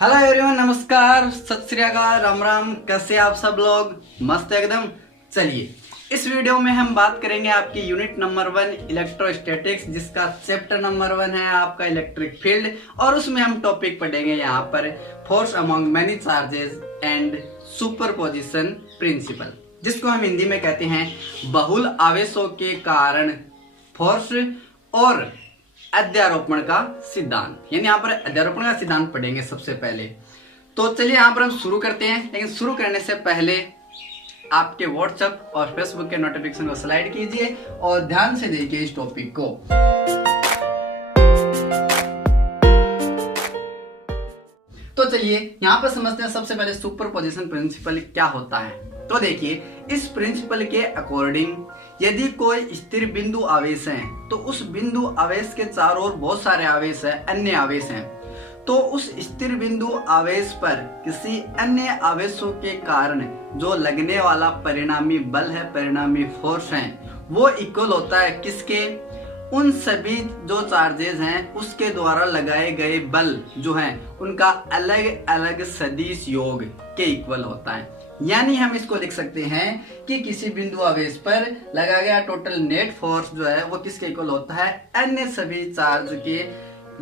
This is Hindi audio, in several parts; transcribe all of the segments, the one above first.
हेलो एवरीवन, नमस्कार, सत श्री अकाल, राम राम। कैसे आप सब लोग? मस्त एकदम। चलिए, इस वीडियो में हम बात करेंगे आपकी यूनिट नंबर 1 इलेक्ट्रोस्टैटिक्स, जिसका चैप्टर नंबर 1 है आपका इलेक्ट्रिक फील्ड। और उसमें हम टॉपिक पढ़ेंगे यहाँ पर force among many charges and superposition principle, जिसको हम हिंदी में कहते हैं बहुल आवेशों के कारण फोर्स और अध्यारोपण का सिद्धांत। यानी यहाँ पर अध्यारोपण का सिद्धांत पढ़ेंगे सबसे पहले। तो चलिए यहाँ पर हम शुरू करते हैं, लेकिन शुरू करने से पहले आपके व्हाट्सएप और फेसबुक के नोटिफिकेशन को स्लाइड कीजिए और ध्यान से देखिए इस टॉपिक को। तो चलिए यहाँ पर समझते हैं सबसे पहले सुपरपोजिशन प्रिंसिपल क्या होता है। तो देखिए, इस प्रिंसिपल के अकॉर्डिंग यदि कोई स्थिर बिंदु आवेश है तो उस बिंदु आवेश के चारों ओर बहुत सारे आवेश है, अन्य आवेश हैं। तो उस स्थिर बिंदु आवेश पर किसी अन्य आवेशों के कारण जो लगने वाला परिणामी बल है, परिणामी फोर्स है, वो इक्वल होता है किसके? उन सभी जो चार्जेस हैं उसके द्वारा लगाए गए बल जो हैं उनका अलग अलग सदिश योग के इक्वल होता है। यानी हम इसको लिख सकते हैं कि किसी बिंदु आवेश पर लगाया गया टोटल नेट फोर्स जो है वो किसके इक्वल होता है? अन्य सभी चार्ज के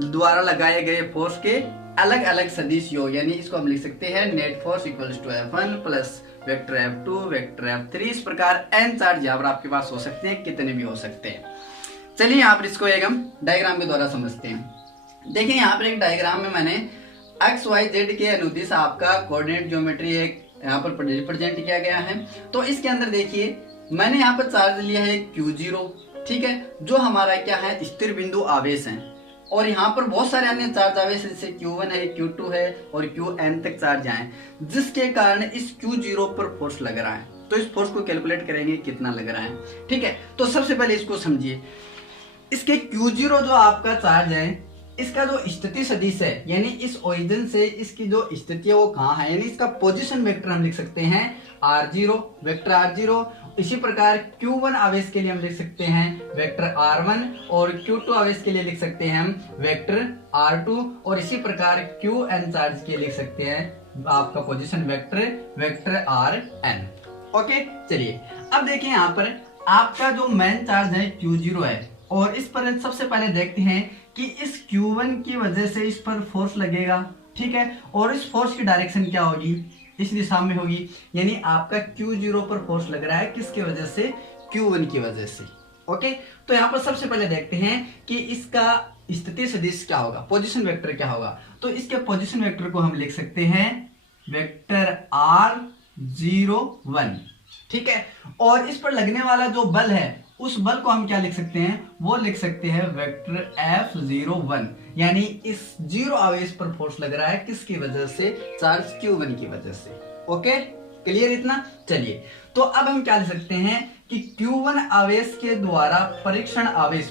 द्वारा लगाए गए फोर्स के अलग अलग सदिश योग। यानी इसको हम लिख सकते हैं net force equals to F1 plus vector F2 vector F3। इस प्रकार n चार्ज यहाँ पर आपके पास हो सकते हैं, कितने भी हो सकते हैं। चलिए यहाँ पर इसको एक हम डायग्राम के द्वारा समझते हैं। देखिए यहाँ पर एक डायग्राम में मैंने XYZ के अनुदिश आपका कोऑर्डिनेट ज्योमेट्री एक यहाँ पर रिप्रेजेंट किया गया है। तो इसके अंदर देखिए मैंने यहाँ पर चार्ज लिया है Q0, ठीक है, जो हमारा क्या है? स्थिर बिंदु आवेश है। और यहाँ पर बहुत सारे अन्य चार्ज आवेश जैसे Q1 है, Q2 है और Qn तक चार्ज आए, जिसके कारण इस Q0 पर फोर्स लग रहा है। तो इस फोर्स को कैलकुलेट करेंगे कितना लग रहा है, ठीक है। तो सबसे पहले इसको समझिए, इसके Q0 जो आपका चार्ज है इसका जो स्थिति सदिश है, यानी इस ओरिजिन से इसकी जो स्थिति है वो कहाँ है, यानी इसका पोजीशन वेक्टर हम लिख सकते हैं R0 वेक्टर R0। इसी प्रकार Q1 आवेश के लिए हम लिख सकते हैं वेक्टर R1 और Q2 आवेश के लिए लिख सकते हैं हम वेक्टर R2 और इसी प्रकार Qn चार्ज के लिए लिख सकते हैं आपका position vector vector Rn। Okay, चलिए अब देखिए यहाँ पर आपका जो मेन चार्ज है Q0 है और इस पर सबसे पहले देखते हैं कि इस Q1 की वजह से इस पर फोर्स लगेगा, ठीक है। और इस फोर्स की डायरेक्शन क्या होगी? इस दिशा में होगी। यानी आपका Q0 पर फोर्स लग रहा है किसकी वजह से? Q1 की वजह से। ओके, तो यहाँ पर सबसे पहले देखते हैं कि इसका स्थिति सदिश क्या होगा, पोजीशन वेक्टर क्या होगा। तो इसके पोजीशन वेक्टर को हम लिख सकते हैं वेक्टर R01, ठीक है। और इस पर लगने वाला जो बल है उस बल को हम क्या लिख सकते हैं? वो लिख सकते हैं वेक्टर F01। यानी इस जीरो आवेश पर फोर्स लग रहा है किसकी वजह से? चार्ज Q1 की वजह से। ओके, क्लियर इतना? चलिए, तो अब हम क्या लिख सकते हैं कि Q1 आवेश के द्वारा परीक्षण आवेश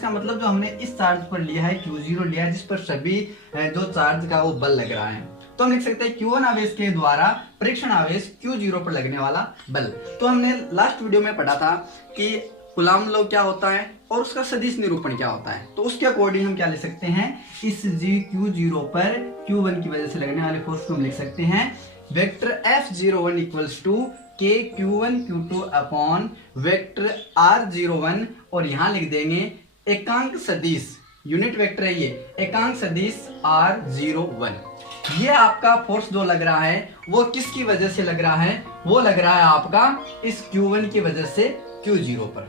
का मतलब जो हमने इस चार्ज पर लिया है Q0 लिया है, जिस पर सभी जो चार्ज का वो बल लग रहा है, तो हम लिख सकते हैं Q1 आवेश के द्वारा परीक्षण आवेश Q0 पर लगने वाला बल। तो हमने लास्ट वीडियो में पढ़ा था कि कूलॉम लॉ क्या होता है और उसका सदिश निरूपण क्या होता है। तो उसके अकॉर्डिंग हम क्या लिख सकते हैं? इस Q0 पर Q1 की वजह से लगने वाले फोर्स को हम लिख सकते हैं vector F01 equals to K Q1 Q2 upon vector R01। और यहाँ लिख देंगे एकांक सदिश, यूनिट वेक्टर है ये, एकांक सदिश R01। ये आपका फोर्स जो लग रहा है वो किसकी वजह से लग रहा है? वो लग रहा है आपका इस Q1 की वजह से Q0 पर।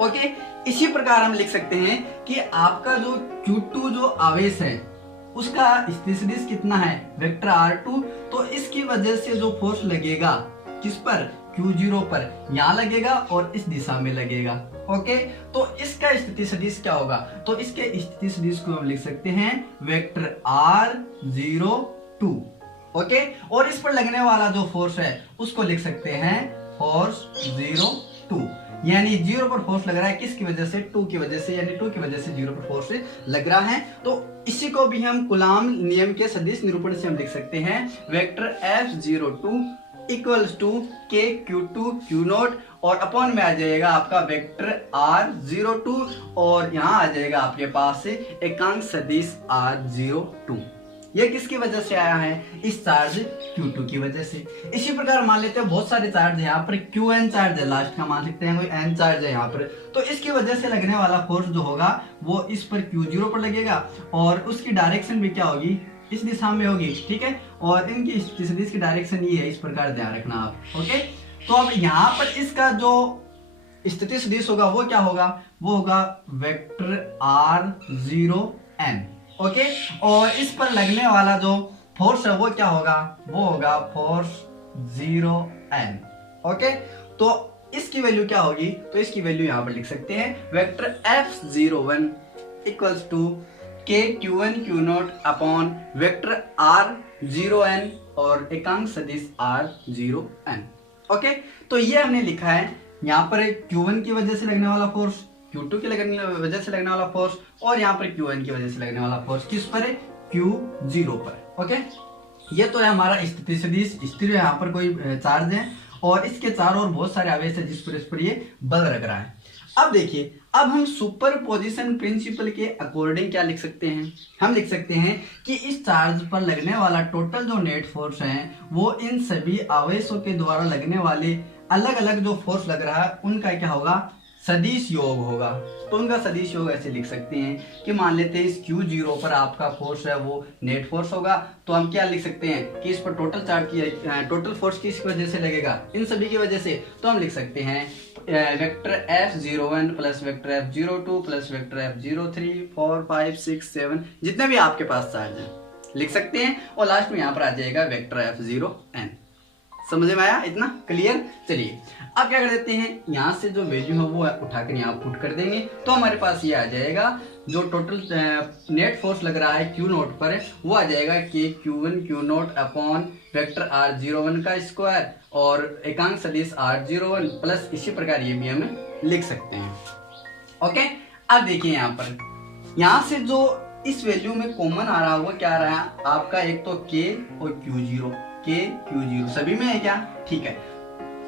ओके, इसी प्रकार हम लिख सकते हैं कि आपका जो Q2 जो आवेश है उसका स्थिति सदिश कितना है? Vector R2। तो इसकी वजह से जो फोर्स लगेगा किस पर? Q0 पर, यहां लगेगा और इस दिशा में लगेगा। ओके, तो इसका स्थिति सदिश क्या होगा? तो इसके स्थिति सदिश को हम लिख सकते हैं वेक्टर R02। ओके, और इस पर लगने वाला जो फोर्स है उसको लिख सकते हैं फोर्स 02। यानी 0 पर फोर्स लग रहा है किसकी वजह से? 2 की वजह से, यानी 2 की वजह से 0 पर फोर्स लग रहा है। तो इसी को भी हम कूलॉम नियम के सदिश निरूपण से हम लिख सकते हैं vector F02 equals to K Q2 Q0 और अपॉन में आ जाएगा आपका वेक्टर R02 और यहाँ आ जाएगा आपके पास एकांक सदिश R02। ये किसकी वजह से आया है, इस चार्ज Q2 की वजह से। इसी प्रकार मान लेते हैं बहुत सारे चार्ज है, यहाँ पर Qn चार्ज है, लास्ट का मान सकते हैं कोई n चार्ज है यहाँ पर, तो इसकी वजह से लगने वाला फोर्स जो होगा वो इस पर Q0 पर लगेगा और उसकी डायरेक्शन भी क्या होगी, इस दिशा में होगी, ठीक है। और इनकी सदिश की डायरेक्शन ये है, इस प्रकार ध्यान रखना आप, ओके। तो अब यहाँ पर इसका जो स्थिति सदिश होगा वो क्या होगा, वो होगा वेक्टर R0n, ओके। और इस पर लगने वाला जो फोर्स है वो क्या होगा, वो होगा फोर्स 0n, ओके। तो इसकी वैल्यू क्या होगी, तो इसकी वैल्यू यहां पर लिख सकते हैं vector F01 equals to k q1 q0 upon vector R0n और एकांक सदिश R0n, ओके। तो ये हमने लिखा है यहाँ पर Q1 की वजह से लगने वाला फोर्स, Q2 की वजह से लगने वाला फोर्स और यहाँ पर Qn की वजह से लगने वाला फोर्स किस पर है, Q0 पर, ओके। ये तो है हमारा स्थिति सदिश, स्थिर यहाँ पर कोई चार्ज है और इसके चारों ओर बहुत सारे आवेश है जिस पर ये बल रख रहा है। अब देखिए, अब हम सुपरपोजिशन प्रिंसिपल के अकॉर्डिंग क्या लिख सकते हैं, हम लिख सकते हैं कि इस चार्ज पर लगने वाला टोटल जो नेट फोर्स है वो इन सभी आवेशों के द्वारा लगने वाले अलग अलग जो फोर्स लग रहा है उनका क्या होगा, सदिश योग होगा। तो उनका सदिश योग ऐसे लिख सकते हैं कि मान लेते हैं इस Q0 पर आपका फोर्स है वो नेट फोर्स होगा, तो हम क्या लिख सकते हैं कि इस पर टोटल चार्ज की टोटल फोर्स किस वजह से लगेगा, इन सभी की वजह से। तो हम लिख सकते हैं vector F01 plus vector F02 plus vector F03 4 5 6 7 जितने भी आपके पास चार्ज है लिख सकते हैं और लास्ट में यहाँ पर आ जाएगा वेक्टर F0n। समझ में आया, इतना क्लियर। चलिए अब क्या कर देते हैं, यहाँ से जो वैल्यू है वो उठाकर यहाँ पुट कर देंगे, तो हमारे पास ये आ जाएगा जो टोटल नेट फोर्स लग रहा है Q0 पर वो आ जाएगा कि Q1 Q0 upon vector R01 का स्क्वायर और एकांक सदिश R01 प्लस इसी प्रकार ये भी हम लिख सकते हैं, ओके। अब देखिए यहाँ से जो इस वैल्यू में कॉमन आ रहा है वो क्या आ रहा है आपका, एक तो K और Q0 सभी में है क्या, ठीक है।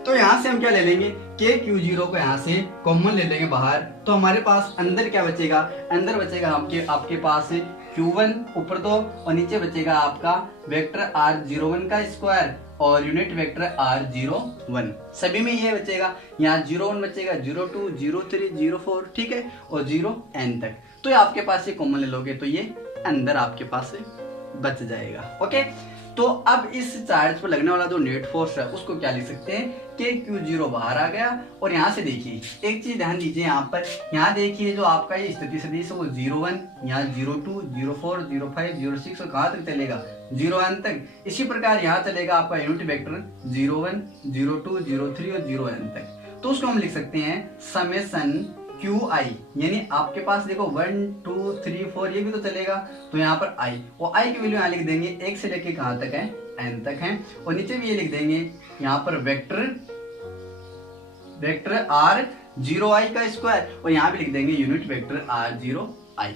तो यहाँ से हम क्या ले लेंगे, K Q0 को यहाँ से कॉमन ले लेंगे बाहर, तो हमारे पास अंदर क्या बचेगा, अंदर बचेगा आपके पास Q1 ऊपर तो और नीचे बचेगा आपका वेक्टर R01 का स्क्वायर और यूनिट वेक्टर R01 सभी में ये बचेगा, यहाँ 01 बचेगा, 02 03 04, ठीक है, और 0n तक। तो ये आपके पास ये कॉमन ले लोगे तो ये अंदर आपके पास बच जाएगा, ओके। तो अब इस चार्ज पर लगने वाला जो नेट फोर्स है उसको क्या लिख सकते हैं, K Q0 बाहर आ गया। और यहाँ से देखिए एक चीज ध्यान दीजिए, यहाँ देखिए जो आपका ये स्थिति सदिश है वो 01, यहाँ 02 04 05 06 और कहाँ तक चलेगा 0n तक। इसी प्रकार यहाँ चलेगा आपका यूनिट वेक्टर 01 02 03 और 0n तक। तो उसको हम लिख सकते हैं समेशन QI, यानी आपके पास देखो 1 2 3 4 ये भी तो चलेगा, तो यहाँ पर I और I की वैल्यू यहाँ लिख देंगे 1 से लेके कहाँ तक है, n तक है। और नीचे भी ये लिख देंगे यहाँ पर वेक्टर R0I का स्क्वायर और यहाँ भी लिख देंगे यूनिट वेक्टर R0I,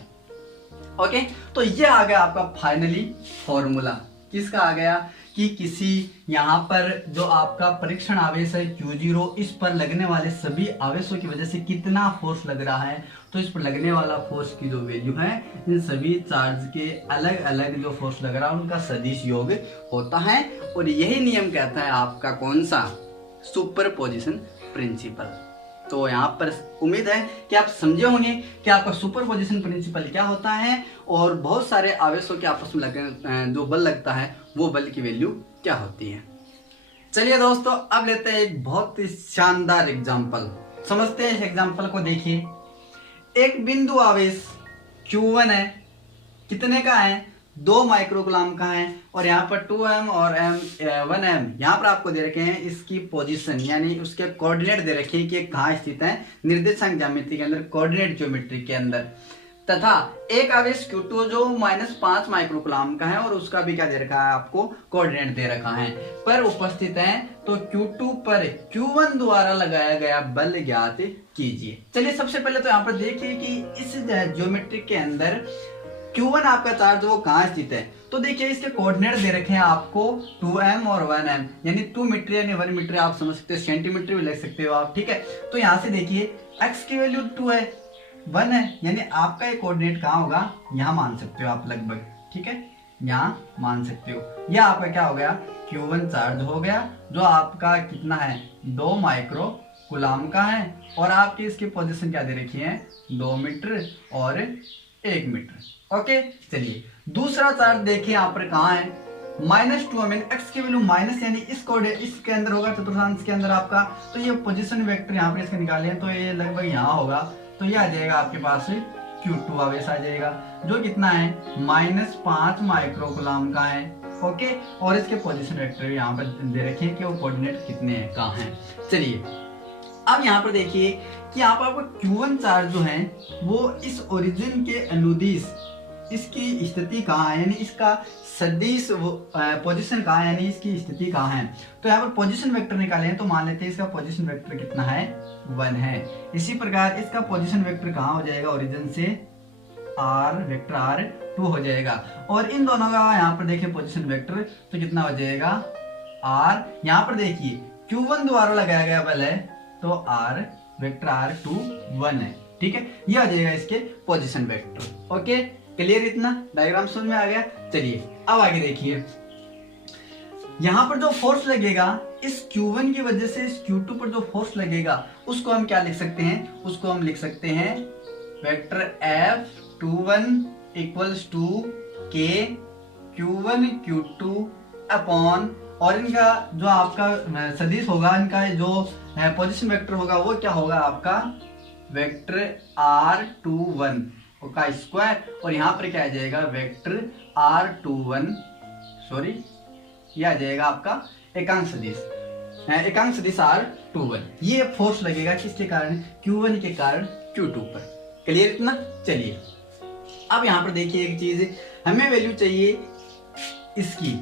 ओके। तो ये आ गया आपका फाइनली फॉर्मूला, किसका आ गया कि किसी यहाँ पर जो आपका परीक्षण आवेश है Q0 इस पर लगने वाले सभी आवेशों की वजह से कितना फोर्स लग रहा है, तो इस पर लगने वाला फोर्स की जो वैल्यू है इन सभी चार्ज के अलग अलग जो फोर्स लग रहा है उनका सदिश योग होता है। और यही नियम कहता है आपका कौन सा, सुपरपोजिशन प्रिंसिपल। तो यहाँ पर उम्मीद है कि आप समझे होंगे कि आपका सुपरपोजिशन प्रिंसिपल क्या होता है और बहुत सारे आवेशों के आपस में जो बल लगता है वो बल की वैल्यू क्या होती है। चलिए दोस्तों अब लेते हैं एक बहुत ही शानदार एग्जांपल, समझते हैं इस एग्जांपल को। देखिए एक बिंदु आवेश Q1 है, कितने का है, 2 माइक्रोकूलम का है और यहाँ पर 2m और 1m यहाँ पर आपको दे रखे हैं इसकी पोजीशन, यानी उसके कोऑर्डिनेट दे रखे हैं कि कहाँ स्थित है निर्देशांक ज्यामिति के अंदर, कोऑर्डिनेट ज्योमेट्री के अंदर। तथा एक आवेश Q2 जो -5 माइक्रोकूलम का है और उसका भी क्या दे रखा है आपको, कोऑर्डिनेट दे रखा है, पर उपस्थित है। तो Q2 पर Q1 द्वारा लगाया गया बल ज्ञात कीजिए। चलिए सबसे पहले तो यहाँ पर देखिए कि इस ज्योमेट्री के अंदर Q1 आपका चार्ज वो कहाँ स्थित है। तो देखिए इसके कोऑर्डिनेट दे रखे हैं आपको 2m और 1m, यानी 2 मीटर यानी 1 मीटर आप समझ सकते हो, सेंटीमीटर भी लिख सकते हो आप, ठीक है। तो यहाँ से देखिए x की वैल्यू 2 है, 1 है, यानी आपका ये कोऑर्डिनेट कहाँ होगा, यहाँ मान सकते हो आप लगभग, ठीक है। यहाँ मान सकते हो। यह आपका क्या हो गया, Q1 चार्ज हो गया, जो आपका कितना है 2 माइक्रो कूलाम का है, और आपकी इसकी पोजीशन क्या दे रखी है 2 मीटर और 1 मीटर। ओके, चलिए दूसरा चार्ज देखिए यहाँ पर कहाँ है, -2m, एक्स की वैल्यू माइनस, यानी इस कोड इसके अंदर होगा, चतुर्थांश के अंदर आपका। तो ये पोजीशन वेक्टर यहाँ पर इसके निकाले हैं, तो ये लगभग यहाँ होगा, तो ये आ जाएगा आपके पास Q2 आवेश आ जाएगा, जो कितना है -5 माइक्रो कूलाम का है। ओके, और इसके पोजीशन वेक्टर यहाँ पर दे रखे हैं कि वो कोऑर्डिनेट कितने हैं, कहाँ हैं। चलिए अब यहाँ पर देखिए कि यहाँ पर आपको Q1 चार्ज जो है वो इस ओरिजिन के अनुदिश इसकी स्थिति कहाँ है, यानी इसका सदिश पोजीशन कहाँ है, यानी इसकी स्थिति कहाँ है। तो यहाँ पर पोजीशन वेक्टर निकाले हैं, तो मान लेते हैं इसका पोजीशन वेक्टर कितना है 1 है। इसी प्रकार इसका पोजीशन वेक्टर कहाँ हो जाएगा, ओरिजिन से वेक्टर R2 हो जाएगा, और इन दोनों का यहाँ पर देखिए पोजीशन वेक्टर, तो कितना हो जाएगा R। यहाँ पर देखिए Q1 द्वारा लगाया गया बल है, तो R वेक्टर R2 1 है। ठीक है, ये आ जाएगा इसके पोजीशन वेक्टर। ओके, क्लियर, इतना डायग्राम समझ में आ गया। चलिए अब आगे देखिए, यहाँ पर जो फोर्स लगेगा इस Q1 की वजह से इस Q2 पर जो फोर्स लगेगा उसको हम क्या लिख सकते हैं, उसको हम लिख सकते हैं vector F21 equals to K Q1 Q2 upon, और इनका जो आपका सदिश होगा, इनका जो पोजीशन वेक्टर होगा वो क्या होगा आपका वेक्टर R21 का स्क्वायर, और यहाँ पर क्या आ जाएगा वेक्टर R21, सॉरी ये आ जाएगा आपका एकांक सदिश, एकांक सदिश R21। ये फोर्स लगेगा किसके कारण, Q1 के कारण Q2 पर। क्लियर इतना। चलिए अब यहाँ पर देखिए एक चीज, हमें वैल्यू चाहिए इसकी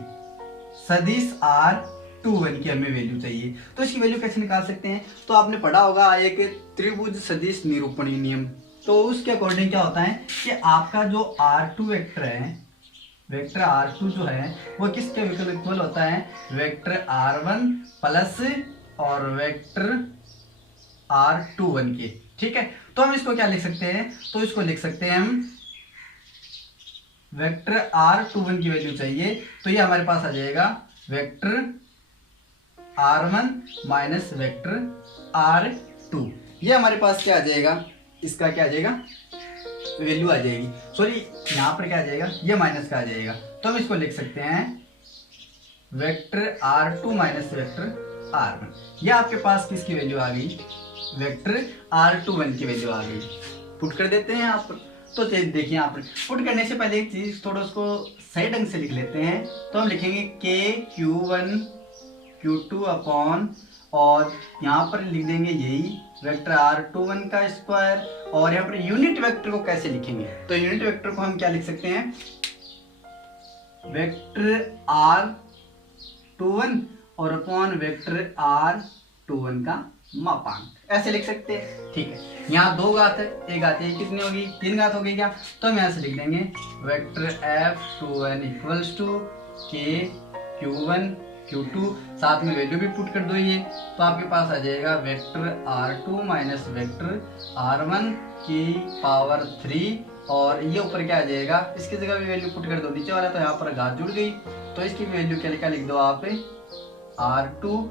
सदिश R21 की हमें वैल्यू चाहिए, तो इसकी वैल्यू कैसे निकाल सकते हैं। तो आपने पढ़ा होगा एक त्रिभुज सदिश निरूपणी नियम, तो उसके अकॉर्डिंग क्या होता है कि आपका जो R2 वेक्टर है, वेक्टर R2 जो है वो किसके इक्वल होता है, वेक्टर R1 प्लस और वेक्टर R21 के। ठीक है, तो हम इसको क्या लिख सकते हैं, तो इसको लिख सकते हैं हम वेक्टर R21 की वैल्यू चाहिए, तो ये हमारे पास आ जाएगा vector R1 minus vector R2। ये हमारे पास क्या आ जाएगा, इसका क्या आ जाएगा वैल्यू आ जाएगी, सॉरी यहाँ पर क्या आ जाएगा, ये माइनस का आ जाएगा, तो हम इसको लिख सकते हैं vector R2 minus vector R1। ये आपके पास किसकी वैल्यू आ गई, वेक्टर R21 की वैल्यू आ गई। पुट कर देते हैं यहाँ पर, तो देखिए यहाँ पर पुट करने से पहले एक चीज थोड़ा उसको सही ढंग से लिख लेते हैं, तो हम लिखेंगे K Q1 Q2 अपॉन, और यहाँ पर लिख देंगे यही वेक्टर R21 का स्क्वायर, और यहाँ पर यूनिट वेक्टर को कैसे लिखेंगे, तो यूनिट वेक्टर को हम क्या लिख सकते हैं वेक्टर R21 और अपॉन वेक्टर R21 का मापांक, ऐसे लिख सकते हैं। ठीक है, यहाँ 2 घात है, एक घात है, कितनी होगी 3 घात होगी क्या, तो हम यहाँ से लिख देंगे vector F21 equals to K Q1 Q2, साथ में वैल्यू भी पुट कर दो ये, तो आपके पास आ जाएगा vector R2 minus vector R1 की पावर 3, और ये ऊपर क्या आ जाएगा, इसकी जगह भी वैल्यू पुट कर दो, नीचे वाला तो यहाँ पर घात जुड़ गई, तो इसकी वैल्यू क्या लिख दो आप R2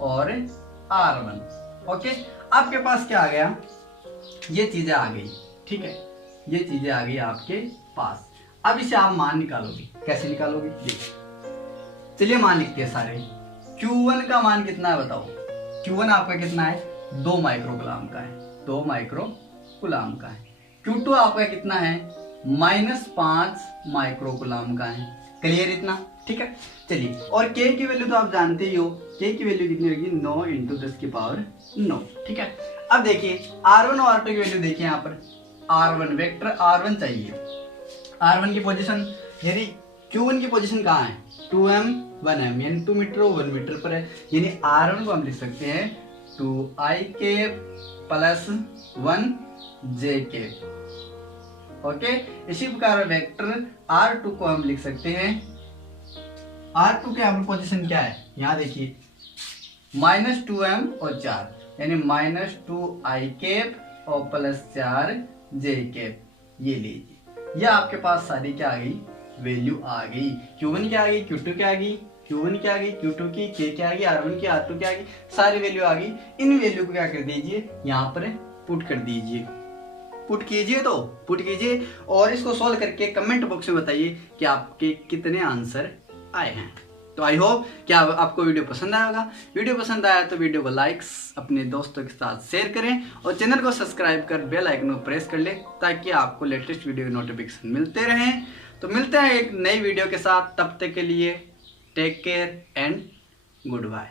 और R1। ओके, आपके पास क्या आ गया, ये चीजें आ गई। ठीक है, ये चीजें आ गई आपके पास। अब इसे आप मान निकालोगे, कैसे निकालोगे देखिए, चलिए मान लिखते हैं सारे। Q1 का मान कितना है बताओ, Q1 आपका कितना है 2 माइक्रो कूलाम का है, 2 माइक्रो कूलाम का है। Q2 आपका कितना है -5 माइक्रो कूलाम का है। क्लियर इतना। ठीक है, चलिए, और K की वैल्यू तो आप जानते ही हो, K की वैल्यू कितनी होगी 9 इंटू 10 की पावर 9। ठीक है, अब देखिए R1 और R2 की वैल्यू देखिए, यहाँ पर R1 वेक्टर R1 चाहिए, R1 की पोजीशन, यानी Q1 की पोजीशन कहाँ है 2m 1m, यानी 2 मीटर और 1 मीटर पर है, यानी R1 को हम लिख सकते हैं 2i cap plus 1j cap. Okay, इसी प्रकार वेक्टर R2 को हम लिख सकते हैं, R2 के यहाँ पर पोजीशन क्या है, यहाँ देखिए -2m और 4, यानी -2i कैप और +4j कैप। ये लीजिए, ये आपके पास सारी क्या आ गई वैल्यू आ गई। Q1 क्या आ गई, Q2 क्या आ गई, Q1 क्या आ गई, Q2 की, K क्या आ गई, R1 की, R2 क्या आ गई, सारी वैल्यू आ गई। इन वैल्यू को क्या कर दीजिए, यहाँ पर पुट कर दीजिए, पुट कीजिए, तो पुट कीजिए और इसको सॉल्व करके कमेंट बॉक्स में बताइए कि आपके कितने आंसर आए हैं। तो आई होप कि आपको वीडियो पसंद आया होगा। वीडियो पसंद आया तो वीडियो को लाइक्स अपने दोस्तों के साथ शेयर करें और चैनल को सब्सक्राइब कर बेल आइकन को प्रेस कर ले ताकि आपको लेटेस्ट वीडियो के नोटिफिकेशन मिलते रहें। तो मिलते हैं एक नई वीडियो के साथ, तब तक के लिए take care and good bye.